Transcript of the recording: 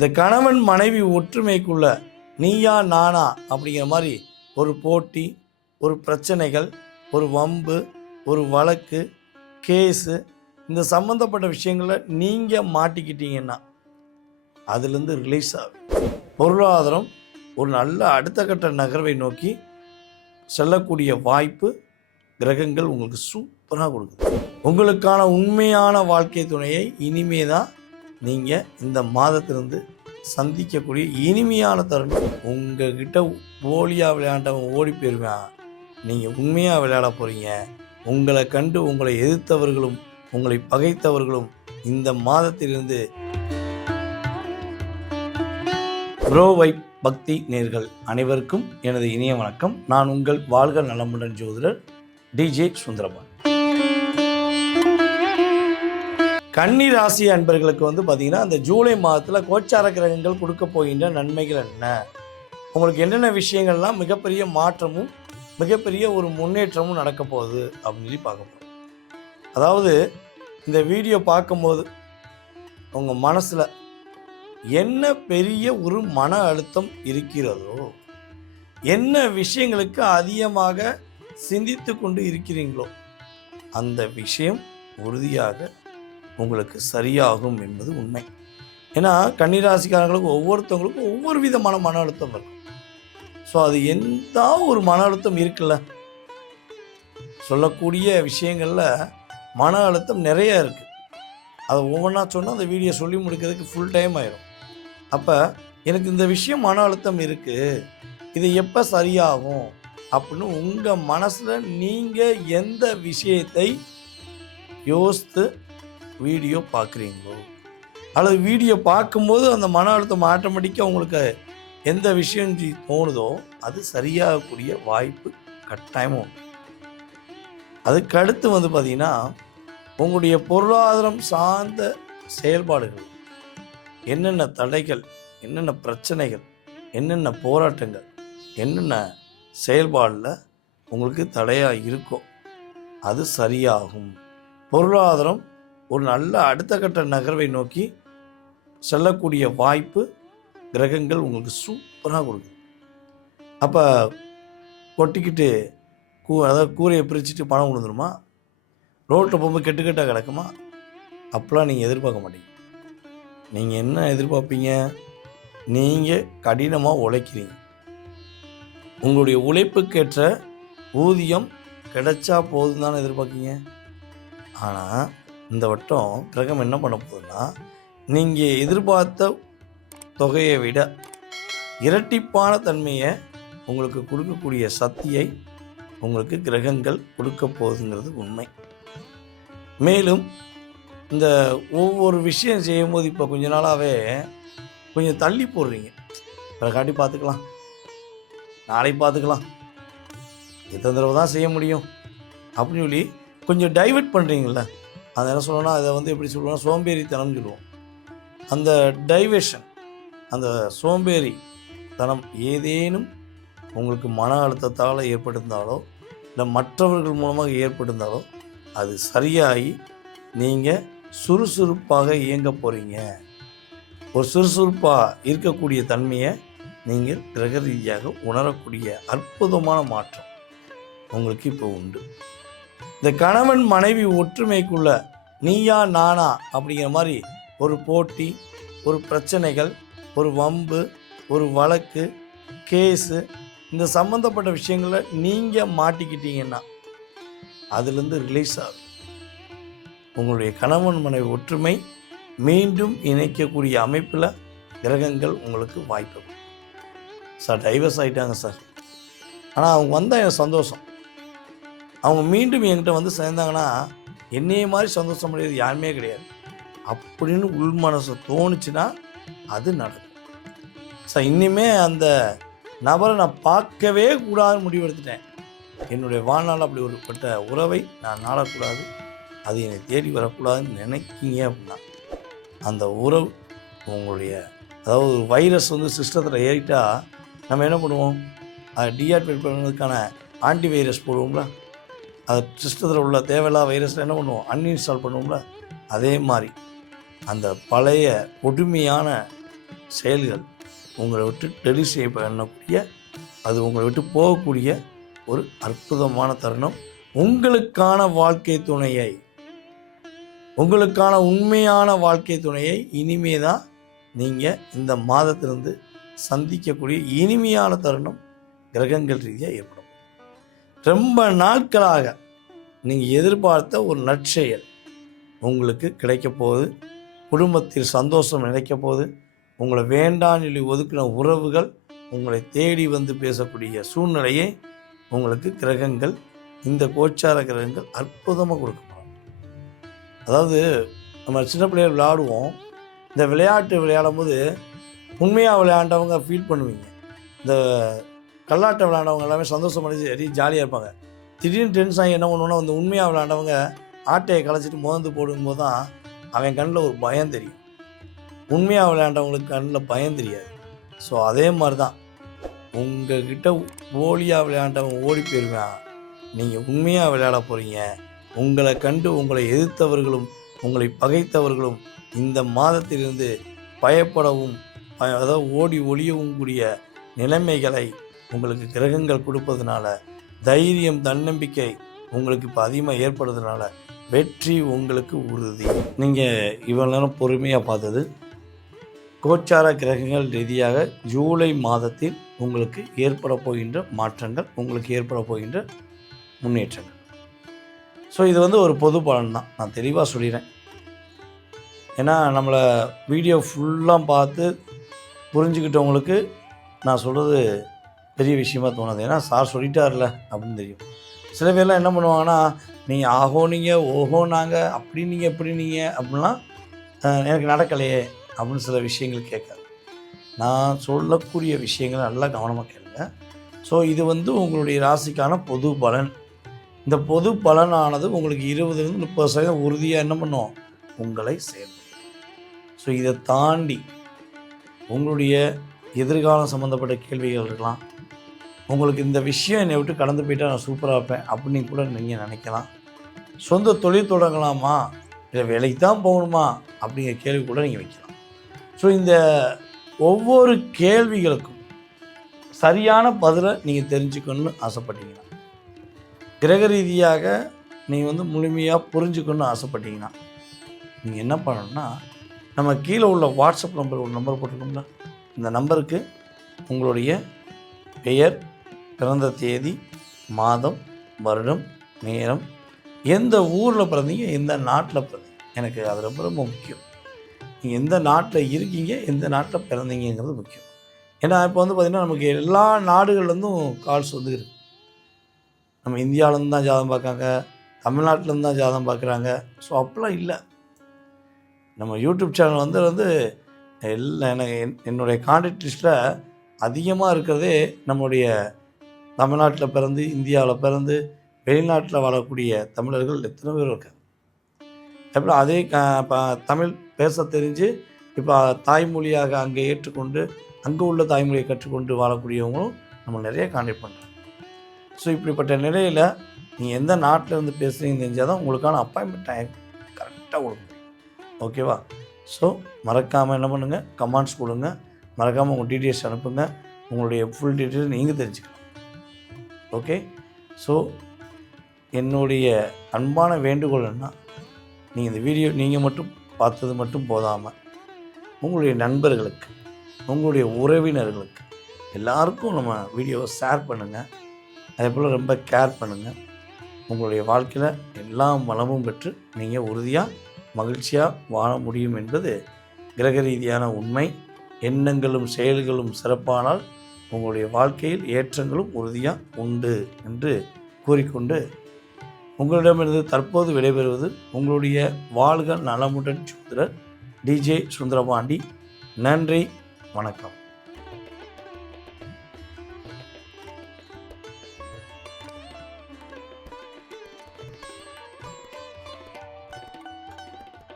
இந்த கணவன் மனைவி ஒற்றுமைக்குள்ள நீயா நானா அப்படிங்கிற மாதிரி ஒரு போட்டி, ஒரு பிரச்சனைகள், ஒரு வம்பு, ஒரு வழக்கு, கேஸு, இந்த சம்மந்தப்பட்ட விஷயங்களில் நீங்கள் மாட்டிக்கிட்டீங்கன்னா அதுலேருந்து ரிலீஸ் ஆகும். பொருளாதாரம் ஒரு நல்ல அடுத்த கட்ட நகர்வை நோக்கி செல்லக்கூடிய வாய்ப்பு கிரகங்கள் உங்களுக்கு சூப்பராக கொடுக்குது. உங்களுக்கான உண்மையான வாழ்க்கை துணையை இனிமே தான் நீங்கள் இந்த மாதத்திலிருந்து சந்திக்கக்கூடிய இனிமையான தருணம். உங்ககிட்ட போலியாக விளையாண்டவன் ஓடி போயிடுவேன், நீங்கள் உண்மையாக விளையாட போகிறீங்க. உங்களை கண்டு உங்களை எதிர்த்தவர்களும் உங்களை பகைத்தவர்களும் இந்த மாதத்திலிருந்து ப்ரோவை பக்தி நேர்கள் அனைவருக்கும் எனது இனிய வணக்கம். நான் உங்கள் வாழ்க நலமுடன் ஜோதிடர் டிஜே சுந்தரபான். கன்னி ராசி அன்பர்களுக்கு பார்த்திங்கன்னா அந்த ஜூலை மாதத்தில் கோச்சார கிரகங்கள் கொடுக்க போகின்ற நன்மைகள் என்ன, உங்களுக்கு என்னென்ன விஷயங்கள்லாம் மிகப்பெரிய மாற்றமும் மிகப்பெரிய ஒரு முன்னேற்றமும் நடக்க போகுது அப்படின்னு சொல்லி பார்க்க போகிறோம். அதாவது இந்த வீடியோ பார்க்கும்போது உங்கள் மனசில் என்ன பெரிய ஒரு மன அழுத்தம் இருக்கிறதோ, என்ன விஷயங்களுக்கு அதிகமாக சிந்தித்து கொண்டு இருக்கிறீங்களோ அந்த விஷயம் உறுதியாக உங்களுக்கு சரியாகும் என்பது உண்மை. ஏன்னா கன்னிராசிக்காரங்களுக்கு ஒவ்வொருத்தவங்களுக்கும் ஒவ்வொரு விதமான மன அழுத்தம் இருக்கும். ஸோ அது எந்த ஒரு மன அழுத்தம் இருக்குல்ல, சொல்லக்கூடிய விஷயங்களில் மன அழுத்தம் நிறைய இருக்குது. அதை ஒவ்வொன்றா சொன்னால் அந்த வீடியோ சொல்லி முடிக்கிறதுக்கு ஃபுல் டைம் ஆயிடும். அப்போ எனக்கு இந்த விஷயம் மன அழுத்தம் இருக்குது, இது எப்போ சரியாகும் அப்படின்னு உங்கள் மனசில் நீங்கள் எந்த விஷயத்தை யோசித்து வீடியோ பார்க்குறீங்களோ, அல்லது வீடியோ பார்க்கும்போது அந்த மன அழுத்தம் ஆட்டோமேட்டிக்காக உங்களுக்கு எந்த விஷயம் தோணுதோ அது சரியாகக்கூடிய வாய்ப்பு கட்டாயமும் உண்டு. அதுக்கடுத்து பார்த்திங்கன்னா உங்களுடைய பொருளாதாரம் சார்ந்த செயல்பாடுகள், என்னென்ன தடைகள், என்னென்ன பிரச்சனைகள், என்னென்ன போராட்டங்கள், என்னென்ன செயல்பாடில் உங்களுக்கு தடையாக இருக்கோ அது சரியாகும். பொருளாதாரம் ஒரு நல்ல அடுத்த கட்ட நகர்வை நோக்கி செல்லக்கூடிய வாய்ப்பு கிரகங்கள் உங்களுக்கு சூப்பராக கொடுக்குது. அப்போ கொட்டிக்கிட்டு அதாவது கூரையை பிரிச்சுட்டு பணம் விழுந்துருமா, ரோட்டில் போகும்போது கெட்டுக்கட்டாக கிடக்குமா, அப்போலாம் நீங்கள் எதிர்பார்க்க மாட்டீங்க. நீங்கள் என்ன எதிர்பார்ப்பீங்க, நீங்கள் கடினமாக உழைக்கிறீங்க, உங்களுடைய உழைப்புக்கேற்ற ஊதியம் கிடைச்சா போதும் தானே எதிர்பார்க்கீங்க. ஆனால் இந்த வட்டம் கிரகம் என்ன பண்ண போகுதுன்னா, நீங்கள் எதிர்பார்த்த தொகையை விட இரட்டிப்பான தன்மையை உங்களுக்கு கொடுக்கக்கூடிய சக்தியை உங்களுக்கு கிரகங்கள் கொடுக்க போகுதுங்கிறது உண்மை. மேலும் இந்த ஒவ்வொரு விஷயம் செய்யும்போது இப்போ கொஞ்ச நாளாகவே கொஞ்சம் தள்ளி போடுறீங்க. பிறகாட்டி பார்த்துக்கலாம், நாளைக்கு பார்த்துக்கலாம், எத்தனை தடவை தான் செய்ய முடியும் அப்படின்னு சொல்லி கொஞ்சம் டைவர்ட் பண்ணுறீங்கள. அதை என்ன சொல்லணும்னா, அதை எப்படி சொல்லுவோம்னா சோம்பேறித்தனம்னு சொல்லுவோம். அந்த டைவர்ஷன், அந்த சோம்பேறித்தனம் ஏதேனும் உங்களுக்கு மன அழுத்தத்தால் ஏற்பட்டிருந்தாலோ இல்லை மற்றவர்கள் மூலமாக ஏற்பட்டிருந்தாலோ அது சரியாகி நீங்கள் சுறுசுறுப்பாக இயங்க போகிறீங்க. ஒரு சுறுசுறுப்பாக இருக்கக்கூடிய தன்மையை நீங்கள் கிரக ரீதியாக உணரக்கூடிய அற்புதமான மாற்றம் உங்களுக்கு இப்போ உண்டு. இந்த கணவன் மனைவி ஒற்றுமைக்குள்ள நீயா நானா அப்படிங்கிற மாதிரி ஒரு போட்டி, ஒரு பிரச்சனைகள், ஒரு வம்பு, ஒரு வழக்கு, கேஸு, இந்த சம்மந்தப்பட்ட விஷயங்களில் நீங்கள் மாட்டிக்கிட்டீங்கன்னா அதுலேருந்து ரிலீஸ் ஆகும். உங்களுடைய கணவன் மனைவி ஒற்றுமை மீண்டும் இணைக்கக்கூடிய அமைப்பில் கிரகங்கள் உங்களுக்கு வாய்ப்பு. சார் டைவர்ஸ் ஆகிட்டாங்க சார், ஆனால் அவங்க வந்தால் எனக்கு சந்தோஷம், அவங்க மீண்டும் என்கிட்ட சேர்ந்தாங்கன்னா என்னைய மாதிரி சந்தோஷம் அடையாது யாருமே கிடையாது அப்படின்னு உள் மனசு தோணுச்சுன்னா அது நடக்கும். சார் இனிமே அந்த நபரை நான் பார்க்கவே கூடாதுன்னு முடிவெடுத்துட்டேன், என்னுடைய வாழ்நாள் அப்படி ஒருப்பட்ட உறவை நான் நாடக்கூடாது, அது என்னை தேடி வரக்கூடாதுன்னு நினைக்கிங்க அப்படின்னா அந்த உறவு உங்களுடைய, அதாவது ஒரு வைரஸ் சிஸ்டத்தில் ஏறிட்டா நம்ம என்ன பண்ணுவோம், அதை டீஆக்டிவேட் பண்ணுறதுக்கான ஆன்டிவைரஸ் போடுவோம்ல, அது சிஸ்டத்தில் உள்ள தேவையில்லா வைரஸில் என்ன பண்ணுவோம், அன்இன்ஸ்டால் பண்ணுவோம்ல, அதே மாதிரி அந்த பழைய கொடுமையான செயல்கள் உங்களை விட்டு டெலிசை பண்ணக்கூடிய, அது உங்களை விட்டு போகக்கூடிய ஒரு அற்புதமான தருணம். உங்களுக்கான வாழ்க்கை துணையை, உங்களுக்கான உண்மையான வாழ்க்கை துணையை இனிமே தான் நீங்கள் இந்த மாதத்திலிருந்து சந்திக்கக்கூடிய இனிமையான தருணம் கிரகங்கள் ரீதியாக ஏற்படும். ரொம்ப நாட்களாக நீங்கள் எதிர்பார்த்த ஒரு நற்செயல் உங்களுக்கு கிடைக்க போகுது. குடும்பத்தில் சந்தோஷம் நினைக்க போகுது. உங்களை வேண்டான்னு சொல்லி ஒதுக்கின உறவுகள் உங்களை தேடி வந்து பேசக்கூடிய சூழ்நிலையை உங்களுக்கு கிரகங்கள், இந்த கோச்சார கிரகங்கள் அற்புதமாக கொடுக்க போகிறாங்க. அதாவது நம்ம சின்ன பிள்ளைகள் விளையாடுவோம். இந்த விளையாட்டு விளையாடும் போது உண்மையாக விளையாண்டவங்க ஃபீல் பண்ணுவீங்க. இந்த கல்லாட்டை விளையாண்டவங்க எல்லாமே சந்தோஷம் அடைஞ்சு அப்படியே ஜாலியாக இருப்பாங்க. திடீர்னு டென்ஷன் ஆகி என்ன பண்ணுவோன்னா, அந்த உண்மையாக விளையாண்டவங்க ஆட்டையை கலைச்சிட்டு மோந்து போடும்போது தான் அவன் கண்ணில் ஒரு பயம் தெரியும். உண்மையாக விளையாண்டவங்களுக்கு கண்ணில் பயம் தெரியாது. ஸோ அதே மாதிரி தான் உங்கள்கிட்ட போலியாக விளையாண்டவங்க ஓடி போயிடுவேன். நீங்கள் உண்மையாக விளையாட போகிறீங்க. உங்களை கண்டு உங்களை எதிர்த்தவர்களும் உங்களை பகைத்தவர்களும் இந்த மாதத்திலிருந்து பயப்படவும், அதாவது ஓடி ஒளியவும் கூடிய நிலைமைகளை உங்களுக்கு கிரகங்கள் கொடுப்பதுனால, தைரியம் தன்னம்பிக்கை உங்களுக்கு இப்போ அதிகமாக ஏற்படுறதுனால வெற்றி உங்களுக்கு உறுதி. நீங்கள் இவ்வளோ நேரம் பொறுமையாக பார்த்தது கோச்சார கிரகங்கள் ரீதியாக ஜூலை மாதத்தில் உங்களுக்கு ஏற்பட போகின்ற மாற்றங்கள், உங்களுக்கு ஏற்பட போகின்ற முன்னேற்றங்கள். ஸோ இது ஒரு பொது பலன் தான், நான் தெளிவாக சொல்லிடுறேன். ஏன்னா நம்மளை வீடியோ ஃபுல்லாக பார்த்து புரிஞ்சுக்கிட்டவங்களுக்கு நான் சொல்கிறது பெரிய விஷயமாக தோணுது. ஏன்னா சார் சொல்லிட்டார்ல அப்படின்னு தெரியும். சில பேர்லாம் என்ன பண்ணுவாங்கன்னா, நீங்கள் ஆகோனீங்க ஓஹோனாங்க அப்படி நீங்கள் எப்படி நீங்கள் அப்படின்லாம் எனக்கு நடக்கலையே அப்படின்னு சில விஷயங்கள் கேட்காது. நான் சொல்லக்கூடிய விஷயங்கள் நல்லா கவனமாக கேளுங்க. ஸோ இது உங்களுடைய ராசிக்கான பொது பலன். இந்த பொது பலனானது உங்களுக்கு 20-30% உறுதியாக என்ன பண்ணும், உங்களை சேர்ந்து. ஸோ இதை தாண்டி உங்களுடைய எதிர்காலம் சம்மந்தப்பட்ட கேள்விகள் இருக்கலாம். உங்களுக்கு இந்த விஷயம் என்னை விட்டு கடந்து போயிட்டால் நான் சூப்பராக இருப்பேன் அப்படின்னு கூட நீங்கள் நினைக்கலாம். சொந்த தொழில் தொடங்கலாமா, இல்லை வேலைக்கு தான் போகணுமா அப்படிங்கிற கேள்வி கூட நீங்கள் வைக்கலாம். ஸோ இந்த ஒவ்வொரு கேள்விகளுக்கும் சரியான பதிலை நீங்கள் தெரிஞ்சுக்கணுன்னு ஆசைப்பட்டீங்கன்னா, கிரக ரீதியாக நீங்கள் முழுமையாக புரிஞ்சுக்கணுன்னு ஆசைப்பட்டீங்கன்னா, நீங்கள் என்ன பண்ணணும்னா, நம்ம கீழே உள்ள வாட்ஸ்அப் நம்பர், ஒரு நம்பர் போட்டுக்கோங்களா, இந்த நம்பருக்கு உங்களுடைய பெயர், பிறந்த தேதி, மாதம், வருடம், நேரம், எந்த ஊரில் பிறந்தீங்க, எந்த நாட்டில் பிறந்தீங்க, எனக்கு அது ரொம்ப ரொம்ப முக்கியம். நீங்கள் எந்த நாட்டில் இருக்கீங்க, எந்த நாட்டில் பிறந்தீங்கிறது முக்கியம். ஏன்னா இப்போ பார்த்திங்கன்னா நமக்கு எல்லா நாடுகள்லேருந்தும் கால்ஸ் இருக்குது. நம்ம இந்தியாவிலேருந்து தான் ஜாதகம் பார்க்காங்க, தமிழ்நாட்டிலேருந்து தான் ஜாதகம் பார்க்குறாங்க. ஸோ அப்படிலாம் இல்லை. நம்ம யூடியூப் சேனல் எல்லாம் எனக்கு என்னுடைய கான்டாக்ட் லிஸ்ட்டில் அதிகமாக இருக்கிறதே நம்மளுடைய தமிழ்நாட்டில் பிறந்து, இந்தியாவில் பிறந்து, வெளிநாட்டில் வாழக்கூடிய தமிழர்கள் எத்தனை பேர் இருக்காங்க. அப்புறம் அதே இப்போ தமிழ் பேச தெரிஞ்சு இப்போ தாய்மொழியாக அங்கே ஏற்றுக்கொண்டு அங்கே உள்ள தாய்மொழியை கற்றுக்கொண்டு வாழக்கூடியவங்களும் நம்ம நிறைய கான்டாக்ட் பண்ணுறாங்க. ஸோ இப்படிப்பட்ட நிலையில் நீங்கள் எந்த நாட்டில் இருந்து பேசுகிறீங்கன்னு தெரிஞ்சால் தான் உங்களுக்கான அப்பாயின்மெண்ட் டைம் கரெக்டாக கொடுக்க முடியும். ஓகேவா? ஸோ மறக்காமல் என்ன பண்ணுங்கள், கமெண்ட்ஸ் கொடுங்க. மறக்காமல் உங்கள் டீட்டெயில்ஸ் அனுப்புங்க. உங்களுடைய ஃபுல் டீட்டெயில்ஸ் நீங்கள் தெரிஞ்சுக்கலாம். ஓகே? ஸோ என்னுடைய அன்பான வேண்டுகோள் என்ன, நீங்கள் இந்த வீடியோ நீங்கள் மட்டும் பார்த்தது மட்டும் போதாமல் உங்களுடைய நண்பர்களுக்கு, உங்களுடைய உறவினர்களுக்கு எல்லாருக்கும் நம்ம வீடியோவை ஷேர் பண்ணுங்கள். அதே போல் ரொம்ப கேர் பண்ணுங்கள். உங்களுடைய வாழ்க்கையில் எல்லா வளமும் பெற்று நீங்கள் உறுதியாக மகிழ்ச்சியாக வாழ முடியும் என்பது கிரக ரீதியான உண்மை. எண்ணங்களும் செயல்களும் சிறப்பானால் உங்களுடைய வாழ்க்கையில் ஏற்றங்களும் உறுதியாக உண்டு என்று கூறிக்கொண்டு உங்களிடமிருந்து தற்போது விடைபெறுவது உங்களுடைய வாழ்க நலமுடன் சுந்தரர் DJ சுந்தரபாண்டி. நன்றி, வணக்கம்.